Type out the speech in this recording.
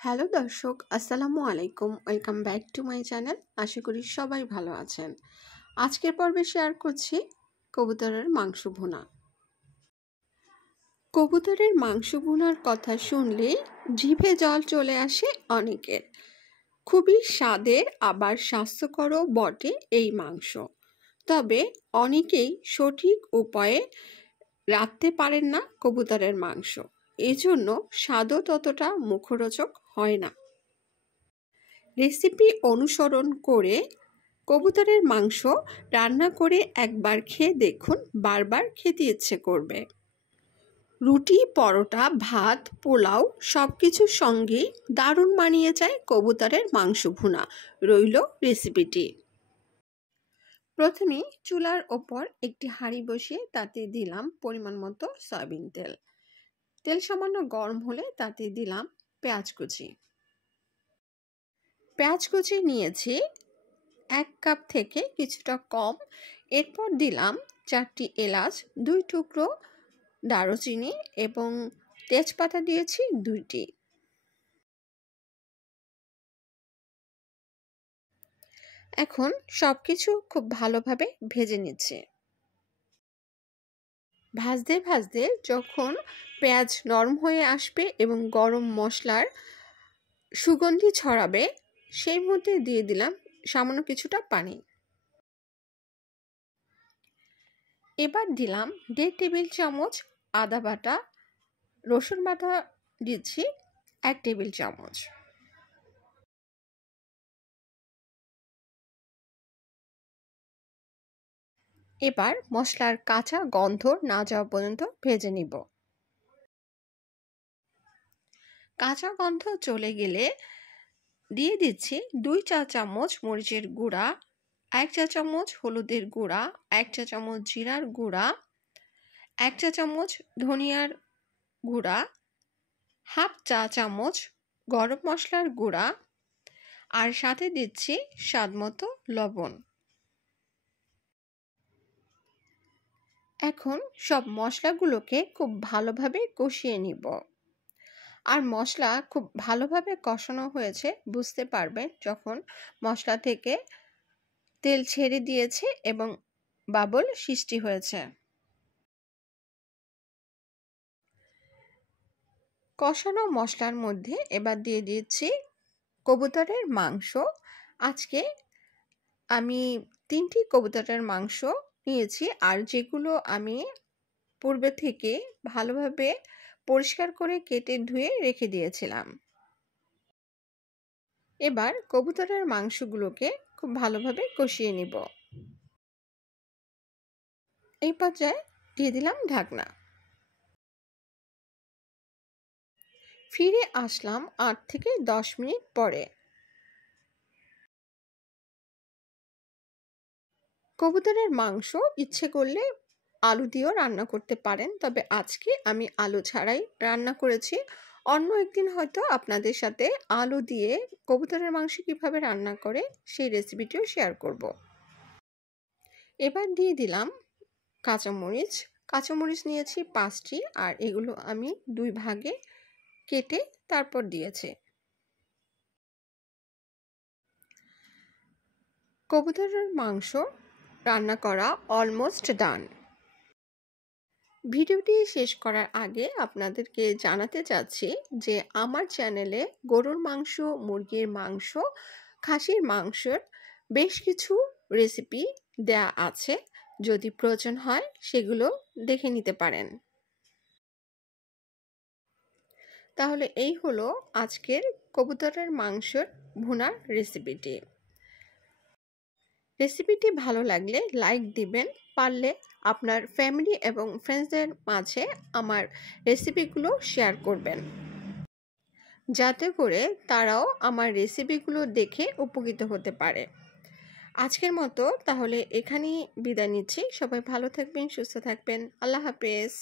Hello দর্শক, আসসালামু আলাইকুম। Welcome back to my channel. আশা করি সবাই ভালো আছেন। আজকের পর্বে শেয়ার করছি কবুতরের মাংস ভুনা। কবুতরের মাংস ভুনার কথা শুনলেই জিভে জল চলে আসে অনেকের। খুবই স্বাদের আবার স্বাস্থ্যকরও বটে এই মাংস। তবে অনেকেই সঠিক উপায়ে রাঁধতে পারেন না কবুতরের মাংস, এজন্য স্বাদও ততটা মুখরোচক হয় না। রেসিপি অনুসরণ করে কবুতরের মাংস রান্না করে একবার খেয়ে দেখুন, বারবার খেতে ইচ্ছে করবে। রুটি, পরোটা, ভাত, পোলাও সব কিছুর সঙ্গেই দারুণ মানিয়ে যায় কবুতরের মাংস ভুনা। রইল রেসিপিটি। প্রথমেই চুলার ওপর একটি হাঁড়ি বসিয়ে তাতে দিলাম পরিমাণ মতো সয়াবিন তেল। তেল সামান্য গরম হলে তাতে দিলাম পেঁয়াজ কুচি। পেঁয়াজ কুচি নিয়েছি 1 কাপ থেকে কিছুটা কম। এরপর দিলাম 4টি এলাচ, 2 টুকরো দারুচিনি এবং তেজপাতা দিয়েছি 2টি। এখন সবকিছু খুব ভালোভাবে ভেজে নিচ্ছে। ভাজতে ভাজতে যখন পেঁয়াজ নরম হয়ে আসবে এবং গরম মশলার সুগন্ধি ছড়াবে, সেই মধ্যে দিয়ে দিলাম সামান্য কিছুটা পানি। এবার দিলাম 1.5 টেবিল চামচ আদা বাটা, রসুন বাটা দিচ্ছি 1 টেবিল চামচ। এবার মশলার কাঁচা গন্ধ না যাওয়া পর্যন্ত ভেজে নিব। কাঁচা গন্ধ চলে গেলে দিয়ে দিচ্ছি 2 চা চামচ মরিচের গুঁড়া, 1 চা চামচ হলুদের গুঁড়া, 1 চা চামচ জিরার গুঁড়া, 1 চা চামচ ধনিয়ার গুঁড়া, হাফ চা চামচ গরম মশলার গুঁড়া, আর সাথে দিচ্ছি স্বাদমতো লবণ। এখন সব মশলাগুলোকে খুব ভালোভাবে কষিয়ে নিব। আর মশলা খুব ভালোভাবে কষানো হয়েছে বুঝতে পারবেন যখন মশলা থেকে তেল ছেড়ে দিয়েছে এবং বাবল সৃষ্টি হয়েছে। কষানো মশলার মধ্যে এবার দিয়ে দিচ্ছি কবুতরের মাংস। আজকে আমি 3টি কবুতরের মাংস নিয়েছি, আর যেগুলো আমি পূর্বে থেকে ভালোভাবে পরিষ্কার করে কেটে ধুয়ে রেখে দিয়েছিলাম। এবার কবুতরের মাংসগুলোকে খুব ভালোভাবে কষিয়ে নিব। এই পর্যায়ে দিয়ে দিলাম ঢাকনা। ফিরে আসলাম 8 থেকে 10 মিনিট পরে। কবুতরের মাংস ইচ্ছে করলে আলু দিয়েও রান্না করতে পারেন, তবে আজকে আমি আলু ছাড়াই রান্না করেছি। অন্য একদিন হয়তো আপনাদের সাথে আলু দিয়ে কবুতরের মাংস কিভাবে রান্না করে সেই রেসিপিটিও শেয়ার করব। এবার দিয়ে দিলাম কাঁচামরিচ। কাঁচামরিচ নিয়েছি 5টি, আর এগুলো আমি 2 ভাগে কেটে তারপর দিয়েছি। কবুতরের মাংস রান্না করা অলমোস্ট ডান। ভিডিওটি শেষ করার আগে আপনাদেরকে জানাতে চাচ্ছি যে আমার চ্যানেলে গরুর মাংস, মুরগির মাংস, খাসির মাংসের বেশ কিছু রেসিপি দেয়া আছে। যদি প্রয়োজন হয় সেগুলো দেখে নিতে পারেন। তাহলে এই হলো আজকের কবুতরের মাংসের ভুনার রেসিপিটি। রেসিপিটি ভালো লাগলে লাইক দিবেন, পারলে আপনার ফ্যামিলি এবং ফ্রেন্ডসদের মাঝে আমার রেসিপিগুলো শেয়ার করবেন, যাতে করে তারাও আমার রেসিপিগুলো দেখে উপকৃত হতে পারে। আজকের মতো তাহলে এখানেই বিদায় নিচ্ছি। সবাই ভালো থাকবেন, সুস্থ থাকবেন। আল্লাহ হাফেজ।